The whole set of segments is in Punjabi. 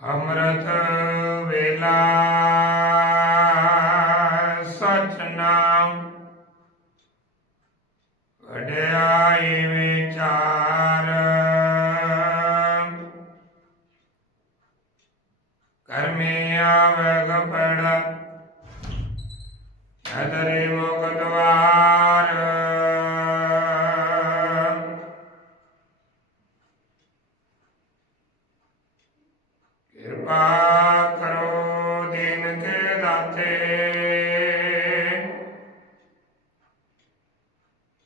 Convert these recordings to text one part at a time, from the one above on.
अमृत वेला सचनाम वड्याई विचार। कर्मे आवग ਕੇ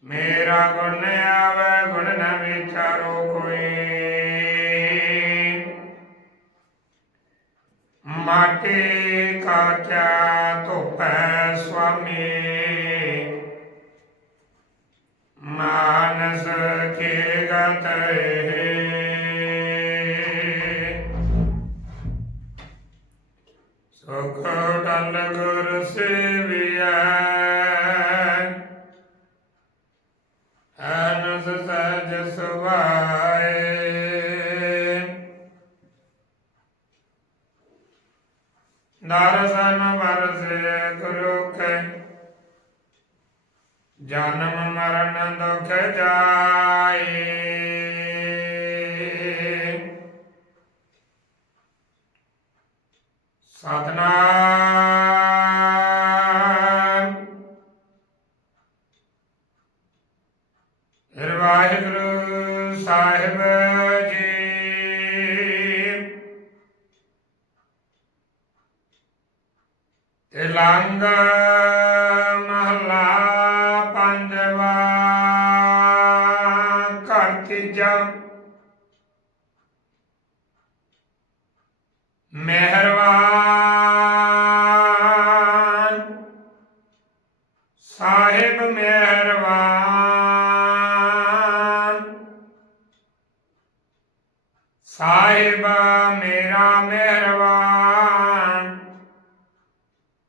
ਮੇਰਾ ਗੁਣ ਆਵੇ ਗੁਣ ਨ ਵਿਚਾਰੋ ਕੋਈ। ਮਾਟੀ ਕਾਚਾ ਧੋਪੈ ਟਲ ਗੁਰ ਸੇਵੀਐ ਅਨਸ ਸਜ ਸੁਭਾਏ। ਦਰਸ਼ਨ ਵਰਸੇ ਗੁਰੂ ਕੇ ਜਨਮ ਮਰਨ ਦੁਖ ਜਾਏ। ਵਾਹਿਗੁਰੂ ਸਾਹਿਬ ਜੀ। ਤਿਲੰਗ साहिबा मेरा मेहरबान।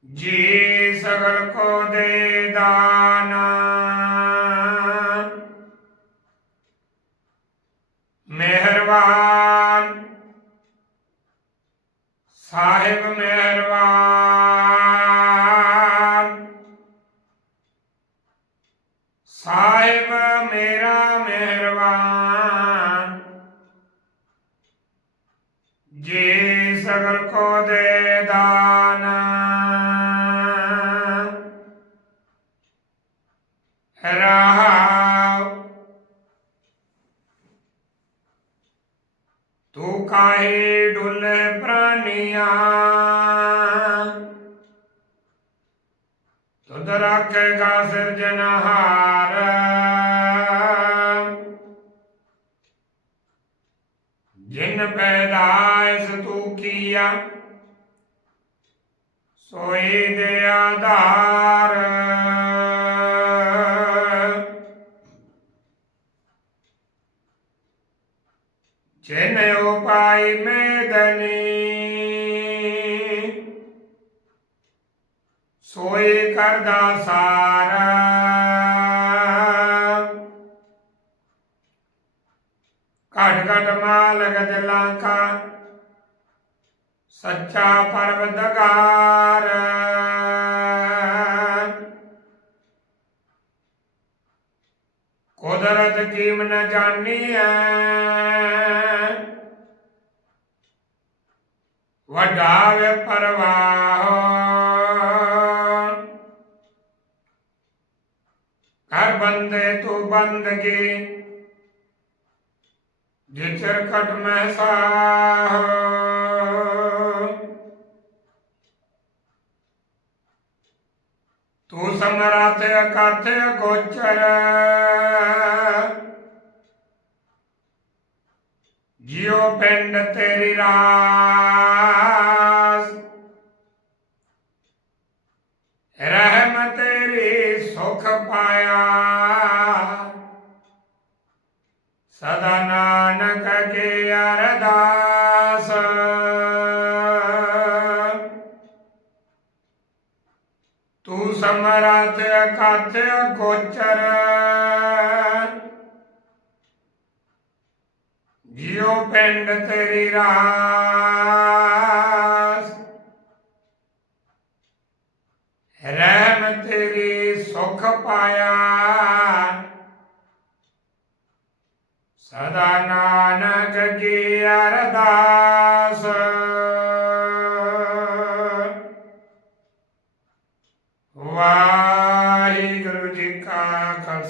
जी सगल को दे दाना। मेहरबान। साहिब मेहरबान। सगल को दे दाना। रहा। तू काहे डुल प्राणिया। तुद रखेगा सिर्जनहार ਜਿਨ ਪੈਦਾਇਸ਼ ਤੂੰ ਕੀਆ ਸੋਈ ਦੇ ਆਧਾਰ। ਜਿਨ ਉਪਾਈ ਮੇਦਨੀ ਸੋਈ ਕਰਦਾ ਸਾਰਾ। ਘਟ ਘਟ ਮਾਲਕ ਦਿਲਾਂ ਕਾ ਸੱਚਾ ਪਰਵਦਗਾਰ ਕੁਦਰਤ ਕੀਮ ਨ ਜਾਣੀਐ ਵੱਡਾ ਵੇ ਪਰਵਾਹ ਕਰ ਬੰਦੇ ਤੂੰ ਬੰਦਗੀ खट महसा तू समराथ अकाथ गोचर। जियो पेंड तेरी रास। रहम तेरी सुख पाया। सदा ना ਅਨਾਦ ਅਕਥ ਗੋਚਰ। ਜਿਉ ਪਿੰਡ ਤੇਰੀ ਰਾਸ। ਰਹਿਮ ਤੇਰੀ ਸੁਖ ਪਾਇਆ। ਸਦਾ ਨਾਨਕ ਕੀ ਅਰ